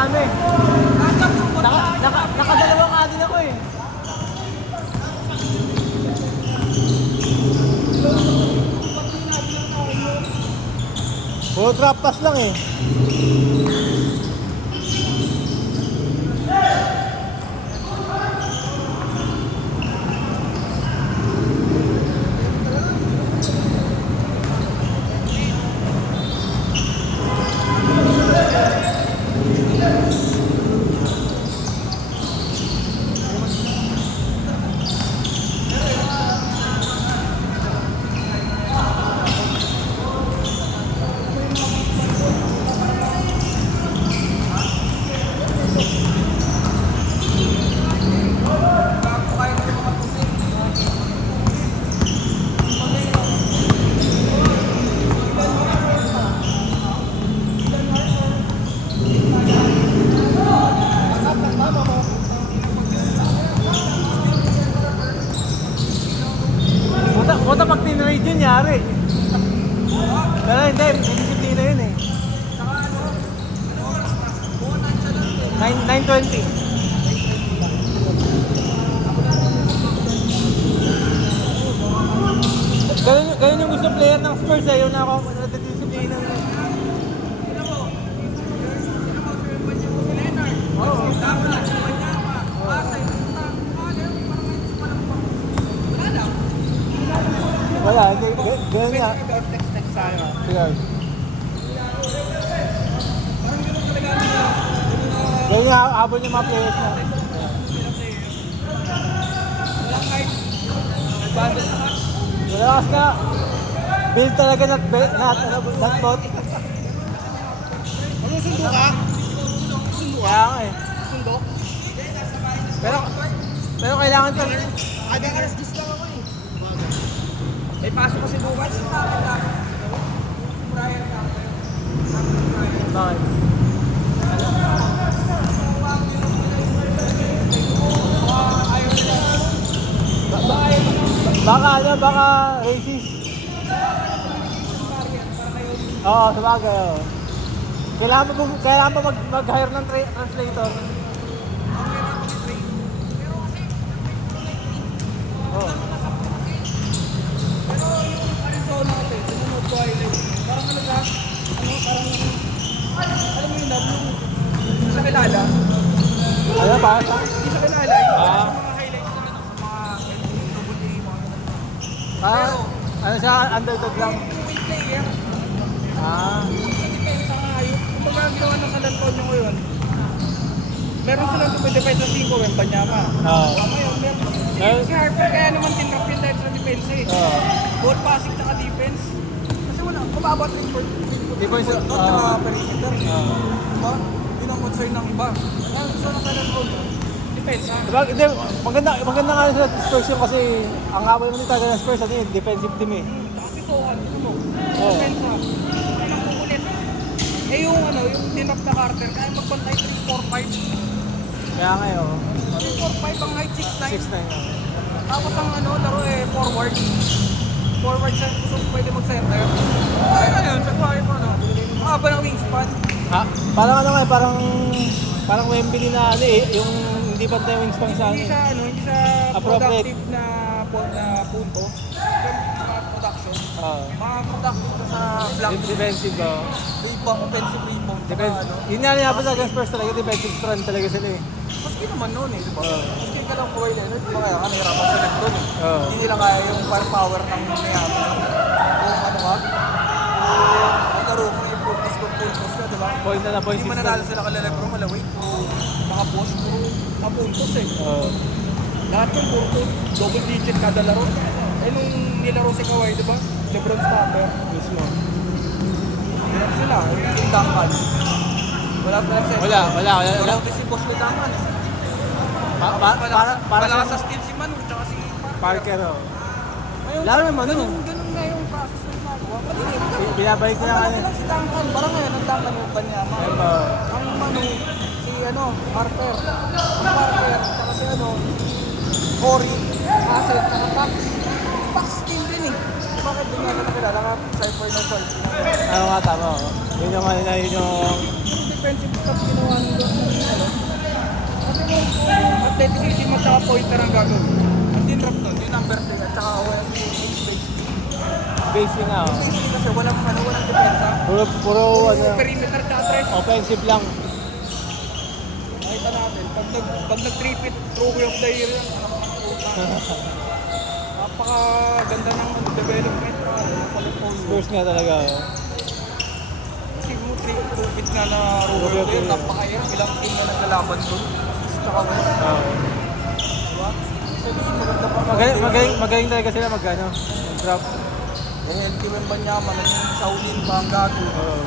dami. Nakadalawa nga din ako eh. Puro trap pass lang eh. Puta pag tinrade yun, yari. Pero hindi, disiplina yun eh. 920. Ganun yung gusto player ng Spurs eh, yung disiplina yun eh. Wala, hindi. Ganun nga. Next tayo. Sige. Ganun nga, habol yung mga players na. Malakas nga. Build talaga not bot. Ano sundo ka? Sundo ka? Kaya nga eh. Sundo? Pero kailangan pa. Ada alas 10 lang ako eh. May pasok kasi bukas. Bakit? Baka racist. Oo, sabagay. Oo. Kailangan pa mag-hire ng translator. Oo. Pero yung Arizona kasi, sumunod ko ay parang ano ba? Alam mo yun, yung sa kilala. Ano pa? Hindi sa kilala. Yung mga highlights na ng mga Ano siya? Underdog lang. wing player. Sa depensa nga yun. Kung baga ginawa ng San Antonio ngayon, meron silang tumidepensa 5, Wembanyama. Oo. Ngayon, si Harper kaya naman tinrap yun dahil sa depensa eh. Oo. Ball passing tsaka defense. Kasi wala, mababa 3 for Di ba yung tsaka perimeter. Diba? Yun ang concern ng iba. Ang gusto ng San Antonio, depensa. Diba, hindi, maganda nga sa Spurs yun kasi ang awal mo talaga ng Spurs ano yun, defensive team eh. Kasi Sohan, ano mo? Oo. Depensa. Ano ang kukulit? Eh yung tinrap na Carter, kaya magbantay 3-4-5. Kaya nga yun. 3-4-5 ang height 6'9". 6'9". Tapos ang laro forward. Forward siya, gusto pwede mag-center. Ay na yun, sa kuhay mo Mahaba ng wingspan. Ha? Parang ano nga, parang Wembley na ano eh, yung hindi bantay yung wingspan sa Hindi siya appropriate. productive na punto. Mga production. Mga productive na sa block. Defensive ba? Rebound, offensive rebound. Yun nga dapat sa Spurs talaga, defensive strand talaga sila eh. Maski naman noon eh, di ba? Maski ka lang Kawhi Leonard, di ba kaya kanirapan sa doon eh. Hindi nila kaya yung firepower ng Miami. Kung ano ka, ang laro mo yung puntos ka, di ba? Point na point. Hindi man nanalo sila kala Lebron, malaway. Mga push, puro napuntos eh. Lahat yung puro double digit kada laro. Eh nung nilaro si Kawhi, di ba? Lebron's number. Mismo. Hirap sila, yung Duncan. Wala pa lang sa'yo. Wala. Wala si Bosch na Duncan. Para sa steal si Manu, tsaka si Parker oh. Ngayon, Lalo naman ganun nga yung process na ginagawa. Binabalik ko na Wala lang si Duncan. Parang ngayon, ang Duncan yung Banyama. Ang Manu, si Harper. Si Parker, tsaka si Corey, Hassel, tsaka Pax. Pax team din eh. Bakit din nga nakilala ka? Cypher na Sol. Ano nga tama oh. Yun yung ano na yun yung defensive stop ginawa ng ano. Kasi kung athleticism at saka pointer ang gagawin. Ang dinrap nun, yung number 10 at saka base. Basic nga, oh. Base kasi walang depensa. Puro ano, Perimeter at tres. offensive lang. Nakita natin, pag nag-3-pit, trophy of the year yan. Napakaganda ng development sa Lipon. Spurs nga talaga, oh. Kasi mo, 2-pit nga na trophy of the year, napakahirap. Ilang team na naglalaban doon. Tsaka wala. Oh. Diba? Sabihin, maganda pa. Magaling talaga sila mag-drop. Eh, healthy man ba niya, naging Shaolin ba ang gago? Oo.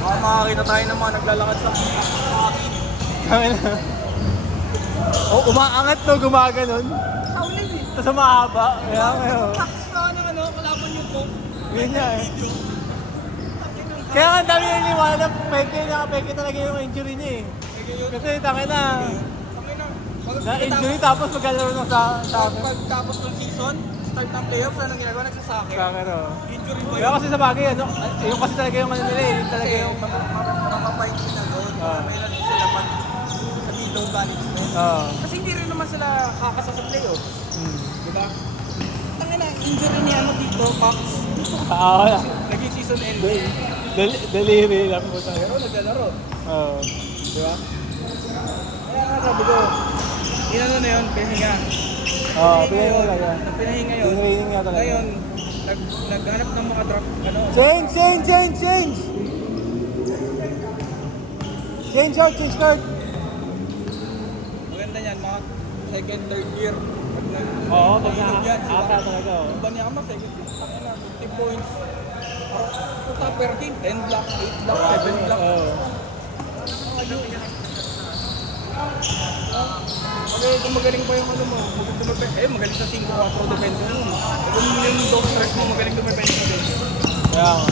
Makakita tayo ng mga naglalakad sa akin. Oh, umaangat to, gumaganon. Shaolin eh. Tapos mahaba. Kaya ngayon. Tapos na ng ano, kalaban yung po. Yun nga eh. Kaya nga ang dami naniwala, peke talaga yung injury niya eh. Kasi tangin na. Na-injury tapos maglalaro ng sa akin. Pagtapos ng season, start ng playoffs, anong ginagawa? Nagsasakit. Sa akin, oh. Injury ba Kaya kasi sa bagay, ano, yung kasi talaga yung ano nila eh. Yung talaga Kasi yung... mapapahit sila doon. May lang sila pag sabihin load management. Oo. Kasi hindi rin naman sila kakasa sa playoffs. Diba? Tangin na, injury niya ano dito, Max. Wala. Naging season ending. Daliri lang po tayo. Pero naglalaro. Oo. Diba? Kaya nga sabi ko, inano na yun, pinahinga. Oo, pinahinga talaga. Pinahinga yun. Pinahinga nga talaga. Ngayon, naghanap ng mga drop, ano. Change! Change card, change card! Maganda yan, mga second, third year. Oo, pag nahihilog yan, sila. ata talaga. Oh. Yung Banyama, second year. Ano na, 50 points. Kung topper game, 10 block, 8 block, 7 block. Oo. Okay, kung magaling pa yung ano mo, magaling sa 5-4 defense mo. Kung yung dog strike mo, magaling dumepende sa defense. Kaya nga.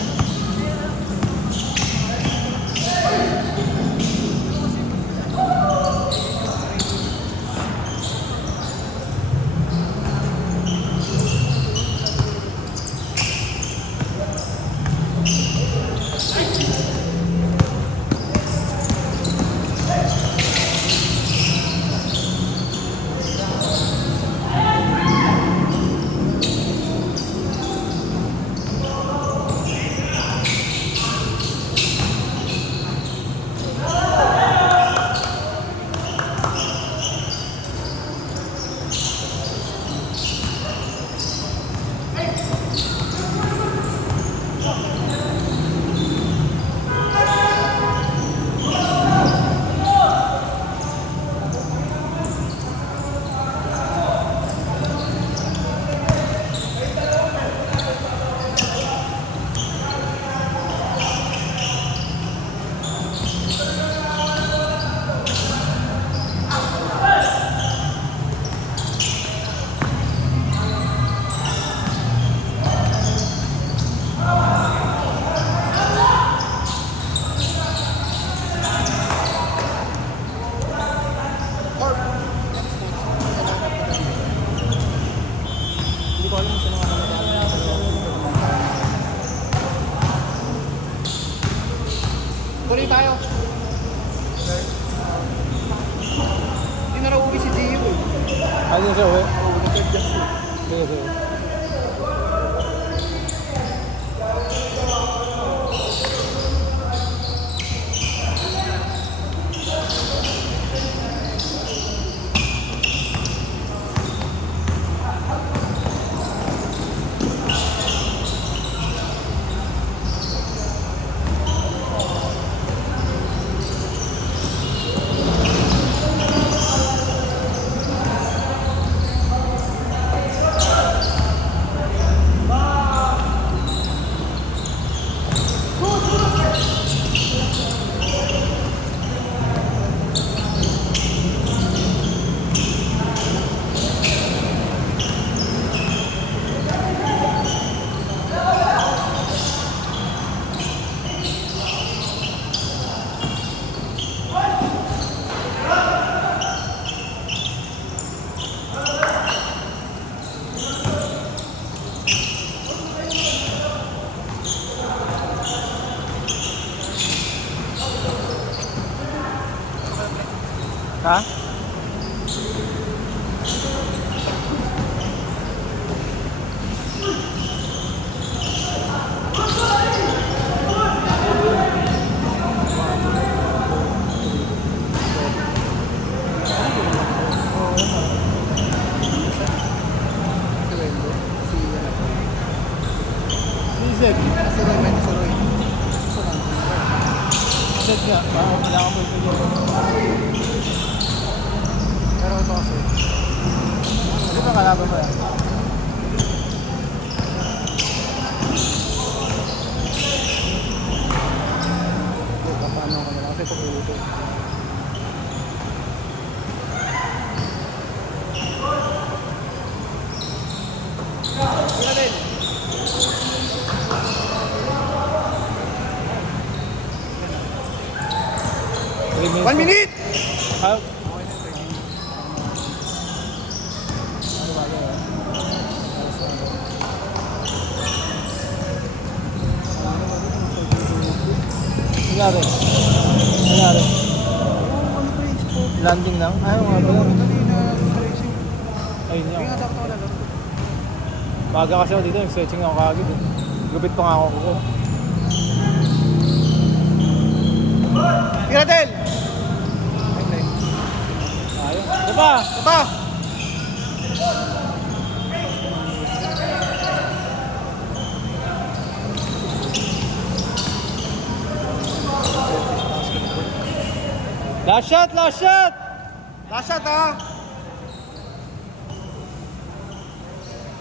Hindi ko alam kung sino nga tuloy tayo. Hindi na raw uwi si Gio eh. Ano siya, uwi? Nag-adjust eh. Sige, sige. Ha? Sisig. Kasi Roy, may si Roy. Sisig nga. Parang pinakamoy ko dyan. Pero ito kasi. Di ba kalaban ba yan? Paano ko na lang kasi pag-ulit. One minute! Ah, nangyari? Nangyari? Landing lang? Ayaw nga pala. Ayun nga. Baga kasi ako dito, nag-stretching ako kagad eh. Gupit pa nga ako ko. Iradel! Ayaw. Ito pa! Ito! Last shot! Last shot! Last shot ha!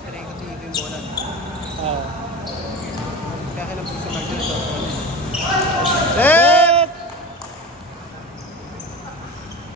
Kaya ko tigil yung bola. Oo. Kaya kailang po sa Marjorie. Set!